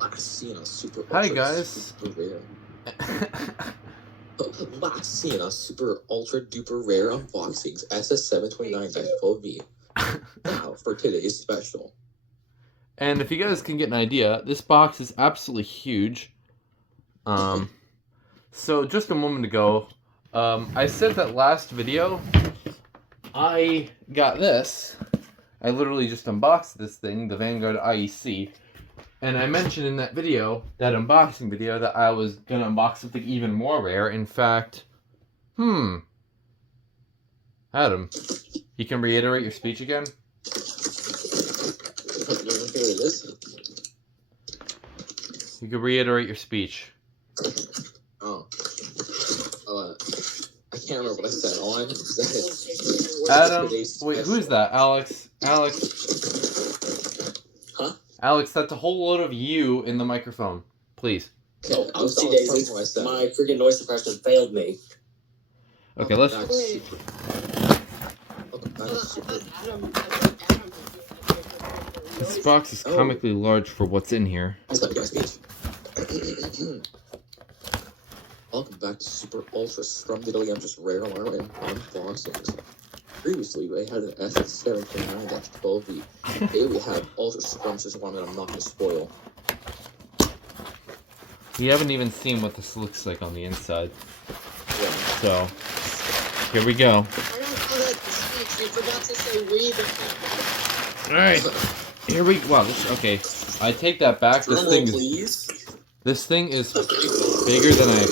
Last seen a super Hi ultra guys. super rare. Last seen a super ultra duper rare unboxings SS-729-12V. Now for today's special. And if you guys can get an idea, this box is absolutely huge. So just a moment ago, I said that last video, I got this. I literally just unboxed this thing, the Vanguard IEC. And I mentioned in that video, that unboxing video, that I was going to unbox something even more rare. In fact, Adam, you can reiterate your speech again? You can reiterate your speech. Oh. I can't remember what I said. All I know is that Adam, wait, who's that? Alex? Huh? Alex, that's a whole load of you in the microphone. Please. Okay, my freaking noise suppression failed me. Okay, let's... This box is comically large for what's in here. Welcome back to Super Ultra Scrumdiddly just rare unboxings. Previously, we had an SS-729-12V. Today we have Ultra Scrumptious one that I'm not going to spoil. We haven't even seen what this looks like on the inside. Yeah. So, here we go. I don't know that speech. You forgot to say we. Alright. Here we go. Wow, okay. I take that back. This thing is bigger than I...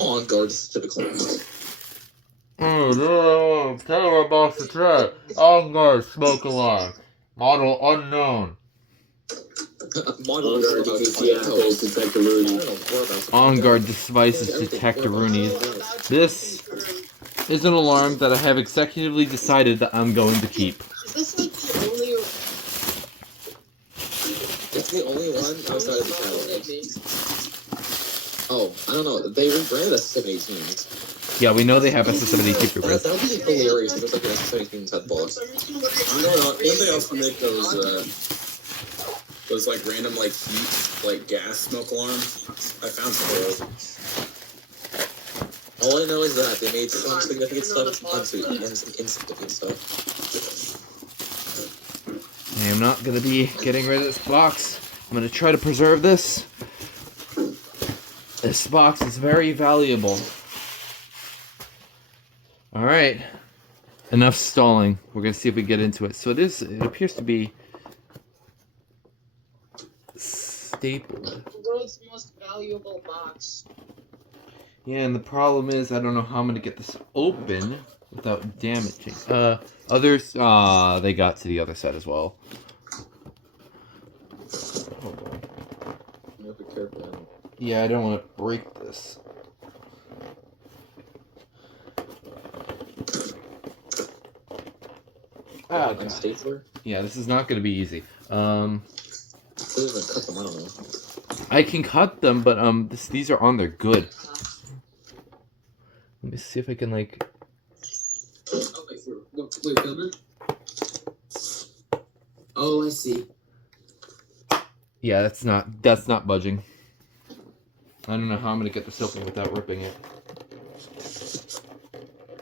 On guard typical. Oh, no. Taylor box to try. On guard smoke alarm. Model unknown. On guard devices detect Roonies. This is an alarm that I have executively decided that I'm going to keep. Is this like the only... It's the only one outside of the catalog. Oh, I don't know. They rebranded SM-870s. Yeah, we know they have SS-780 reprints. That would be hilarious if it was like an SS-780 type box. I don't know. Didn't they also make those like random like heat, like gas smoke alarms? I found some of those. All I know is that they made some significant stuff and some insignificant stuff. I am not going to be getting rid of this box. I'm going to try to preserve this. This box is very valuable. Alright. Enough stalling. We're going to see if we get into it. So it appears to be stapled. The world's most valuable box. Yeah, and the problem is I don't know how I'm going to get this open without damaging. Others, they got to the other side as well. Hold on. You have to be careful. Yeah, I don't want to break this. Ah, God. Stapler? Yeah, this is not going to be easy. Cut them, I don't know. I can cut them, but these are on there good. Let me see if I can like. Wait, filmer? Oh, I see. Yeah, that's not budging. I don't know how I'm gonna get this open without ripping it.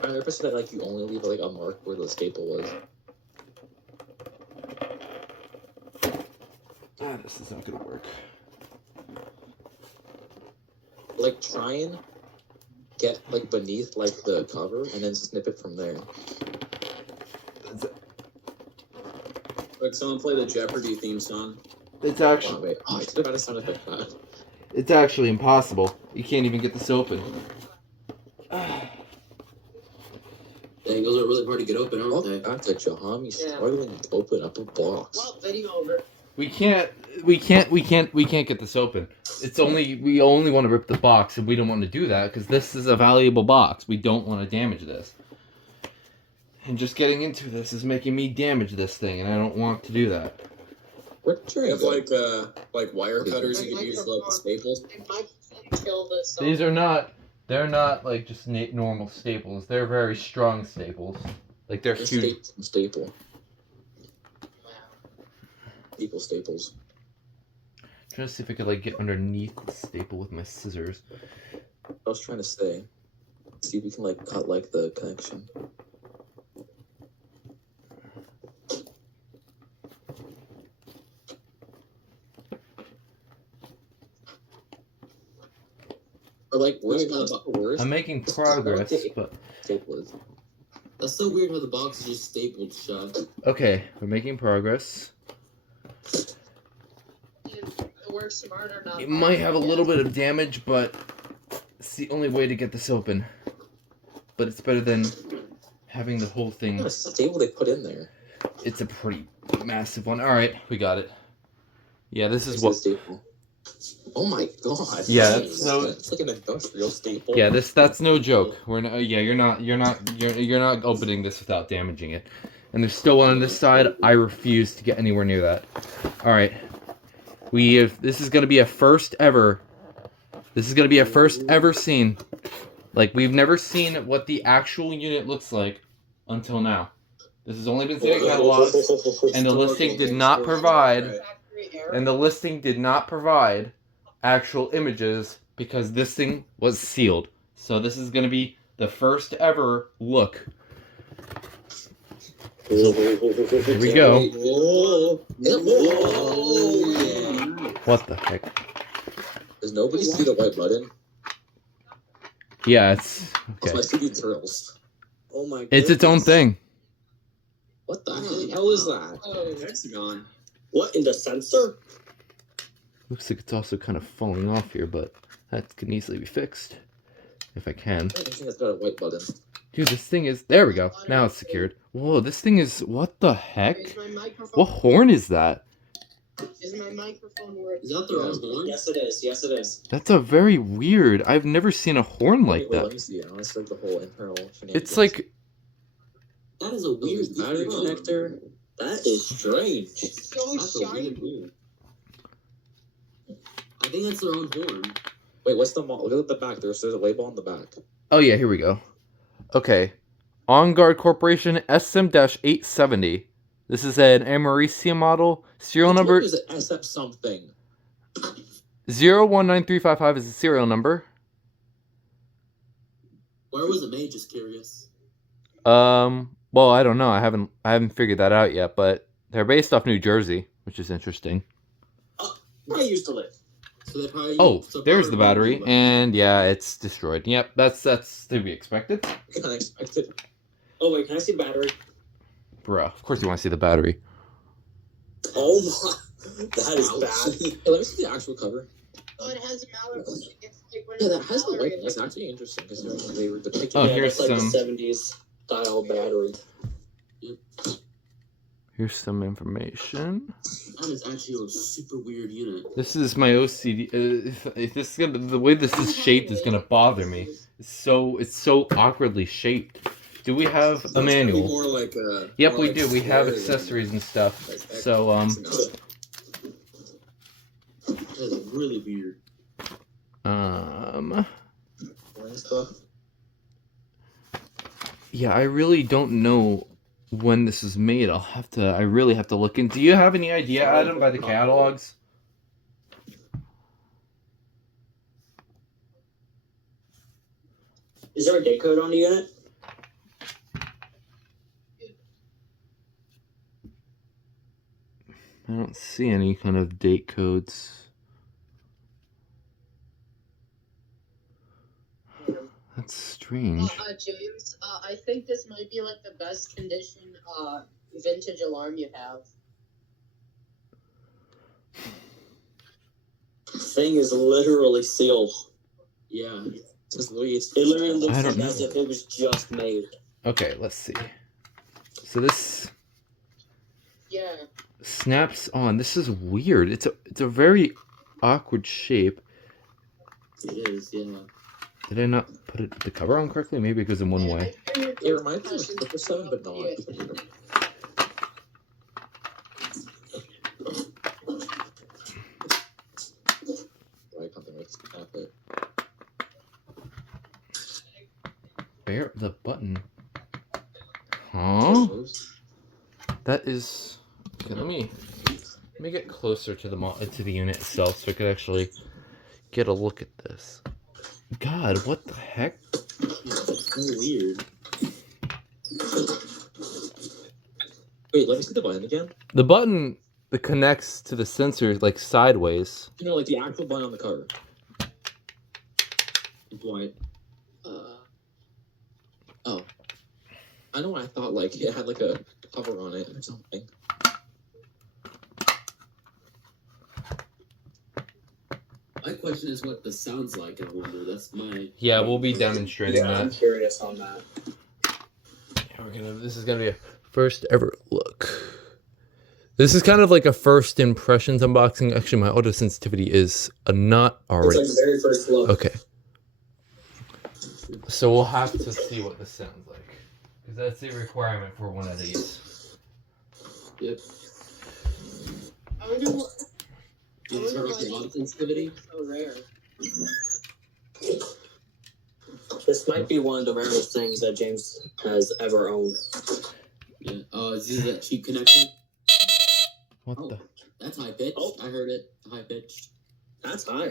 I never said that like you only leave like a mark where the staple was. This is not gonna work. Like try and get like beneath like the cover and then snip it from there. Like someone play the Jeopardy theme song. It's actually. Oh, wait. I should have had a sound effect for that. It's actually impossible. You can't even get this open. Dang, those are really hard to get open, aren't they? Back to Jahami struggling to open up a box. Well, video over. We can't get this open. We only want to rip the box, and we don't want to do that because this is a valuable box. We don't want to damage this. And just getting into this is making me damage this thing, and I don't want to do that. You have like wire cutters you can use for like the staples. These are not. They're not like just normal staples. They're very strong staples. Like they're huge. Staple. Staples. trying to see if I could like get underneath the staple with my scissors. I was trying to say, see if we can like cut like the connection. Or like worse. I'm making progress, but Staple is. That's so weird how the box is just stapled shut. okay, we're making progress. Work smarter, not It might have a little harder. bit of damage, but it's the only way to get this open. But it's better than having the whole What thing. kind of staple they put in there? It's a pretty massive one. All right, we got it. Yeah, this is It's what. a staple. Oh my god. Yeah, It's like an industrial staple. Yeah, that's no joke. We're not. Yeah, you're not opening this without damaging it. And there's still one on this side. I refuse to get anywhere near that. All right, we have. This is gonna be a first ever. This is gonna be a first ever scene. Like we've never seen what the actual unit looks like until now. This has only been seen in catalogs, and the listing did not provide. And the listing did not provide actual images because this thing was sealed. So this is going to be the first ever look. Here we go. What the heck? Does nobody see the white button? Yeah, it's It's my okay. CD thrills. Oh my god. It's its own thing. What the What the hell? hell is that? Oh, Hexagon. What in the sensor? Looks like it's also kind of falling off here, but that can easily be fixed if I can. I think it's got a white button. Dude, this thing is. There we go. Now it's secured. Whoa, this thing is. What the heck? is my microphone? What horn is that? Is my microphone working? Is that their own horn? Yes, it is. Yes, it is. That's a very weird. I've never seen a horn like Wait, let that. me see it. I want to start the whole internal shenanigans. It's like. That is a weird battery connector. That is strange. It's so That's a shiny. weird weird. I think that's their own horn. Wait, what's the model? Look at the back. There's a label on the back. Oh yeah, here we go. Okay. On Guard Corporation SM-870. This is an Americia model. Serial number Is it SF something? 019355 is the serial number. Where was it made? Just curious. Well, I don't know. I haven't figured that out yet, but they're based off New Jersey, which is interesting. I used to live. So they probably. Oh, so there's the probably- battery, and yeah, it's destroyed. Yep, that's to be expected. Unexpected. Oh wait, can I see the battery? Bruh, of course you want to see the battery. Oh my, that is bad. Hey, let me see the actual cover. Oh, it has a mallet. It's like when Yeah, that it's has the mallet, white. That's actually interesting because they were depicting. Oh, Yeah, here's that's like some- the 70s style battery. Here's some information. That is actually a super weird unit. This is my OCD. If this is gonna, the way this is shaped is gonna bother me. It's so awkwardly shaped. Do we have a manual? More like Yep, more we like do. We have square than, accessories and stuff. like, So hexagon. That is really weird. Stuff. Yeah, I really don't know when this is made. I really have to look in. Do you have any idea, Adam, by the catalogs? Is there a date code on the unit? I don't see any kind of date codes. That's strange. James, I think this might be like the best condition vintage alarm you have. Thing is literally sealed. Yeah. Just literally, it's It literally looks I don't like as know. if it was just made. Okay, let's see. So this Yeah. snaps on. This is weird. It's a very awkward shape. It is, yeah. Did I not put the cover on correctly? Maybe it goes in one way. It reminds me of Clipper 7, but not. Like something with snap it. Where the button? Huh? That is. Okay, let me. Let me get closer to the unit itself so I could actually get a look at this. God, what the heck? It's so weird. Wait, let me see the button again. The button that connects to the sensor like sideways. You know, like the actual button on the cover. It's white. Oh. I know. I thought like it had like a cover on it or something. My question is what this sounds like. I wonder. That's my. Yeah, we'll be demonstrating I'm that. curious on that. This is gonna be a first ever look. This is kind of like a first impressions unboxing. Actually, my auto sensitivity is not already. It's like very first look. Okay. So we'll have to see what this sounds like. Because that's the requirement for one of these. Yep. I wonder what. You turn off the auto sensitivity. So rare. This might be one of the rarest things that James has ever owned. Yeah. Oh, is this that cheap connection? What Oh. the? That's high pitched. Oh. I heard it. High pitched. That's high.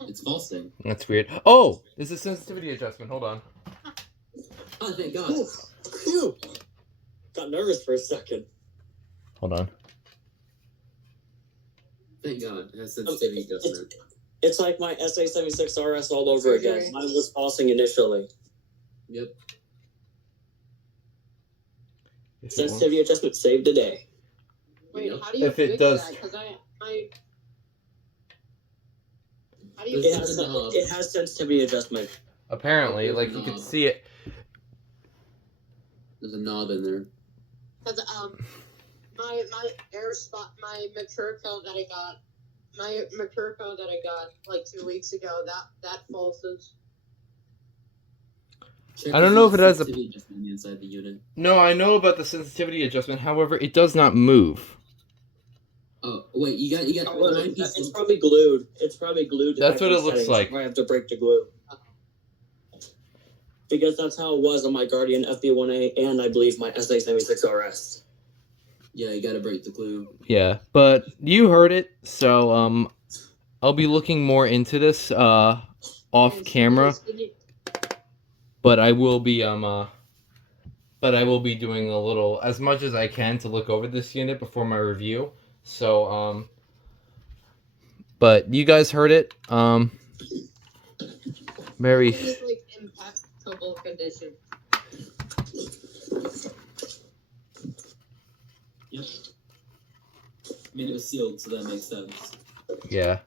It's pulsing. That's weird. Oh! There's a sensitivity adjustment. Hold on. Oh, thank God. Phew. Got nervous for a second. Hold on. Thank God. It has sensitivity adjustment. It's like my SA-76 RS all over again. Mine was pulsing initially. Yep. Sensitivity adjustment saved the day. Wait, how do you If it fix does- that? Because how do you It It fix has, that? it has sensitivity adjustment. Apparently, like you can see it. There's a knob in there. Because my air spot, my Maturco that I got like 2 weeks ago, that pulses. Check I don't if know there's if it has a- sensitivity adjustment inside the unit. No, I know about the sensitivity adjustment. However, it does not move. Oh wait, you got Oh, well, nine it's pieces. probably glued. It's probably glued. to That's what it factory looks settings. like. I have to break the glue. Because that's how it was on my Guardian FB1A and I believe my SA-76 RS. Yeah, you gotta break the glue. Yeah, but you heard it, so I'll be looking more into this off camera, but I will be doing a little as much as I can to look over this unit before my review. So but you guys heard it. Very It's like impeccable condition. Yep. I mean, it was sealed, so that makes sense. yeah.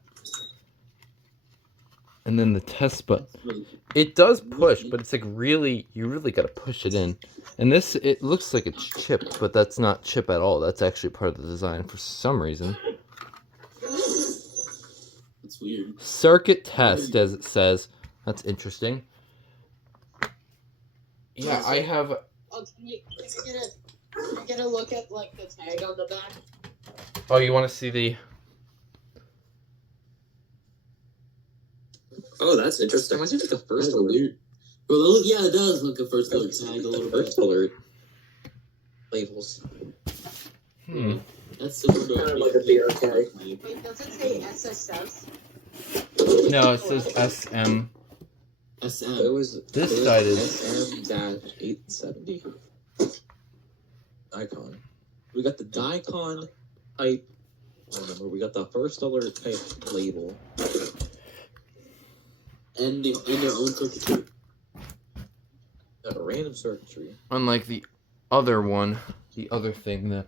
And then the test button. Really, It does push, but it's like really, you really gotta push it in. And this, it looks like it's chipped, but that's not chip at all. That's actually part of the design for some reason. it's weird. Circuit test, as it says. That's interesting. Yeah, I have. Oh, can you get a look at like the tag on the back? Oh, you want to see the? Oh, that's interesting. Reminds me of the first That's alert. weird. Well, yeah, it does look a first alert tag a The little bit. first alert labels. Hmm. That's similar to Kind of like a BRK. Wait, does it say SSS? No, it says SM. SM. It was This it was side is- SM-870 Icon. We got the Dicon type phone number. We got the first alert type label. And their own circuitry. Got a random circuitry. Unlike the other one, the other thing that.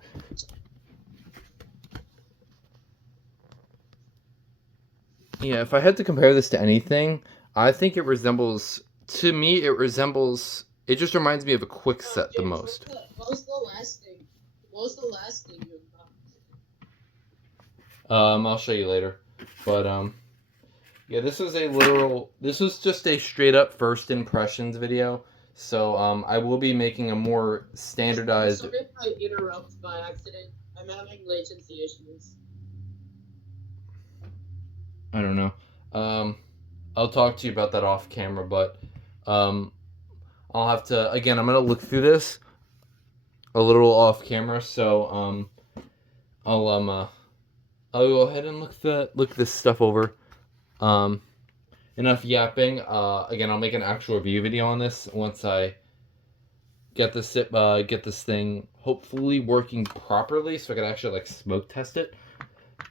Yeah, if I had to compare this to anything, I think it resembles. To me, it resembles. It just reminds me of a quick set the James, most. What was the last thing? What was the last thing you got? I'll show you later. But yeah, this was a literal. This was just a straight up first impressions video. So I will be making a more standardized. Sorry if I interrupt by accident. I'm having latency issues. I don't know. I'll talk to you about that off camera, but I'm I'll have to, again, I'm going to look through this a little off camera, so I'll go ahead and look this stuff over. Enough yapping. Again, I'll make an actual review video on this once I get this thing hopefully working properly, so I can actually like smoke test it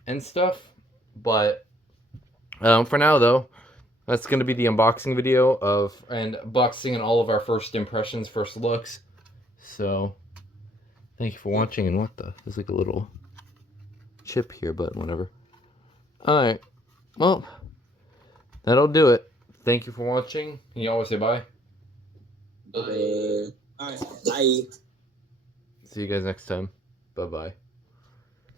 and stuff. But for now, though, that's going to be the unboxing video and unboxing and all of our first impressions, first looks. So thank you for watching. And what the? There's like a little chip here, but whatever. Alright, well, that'll do it. Thank you for watching. Can you always say bye? Bye. Bye. See you guys next time. Bye-bye.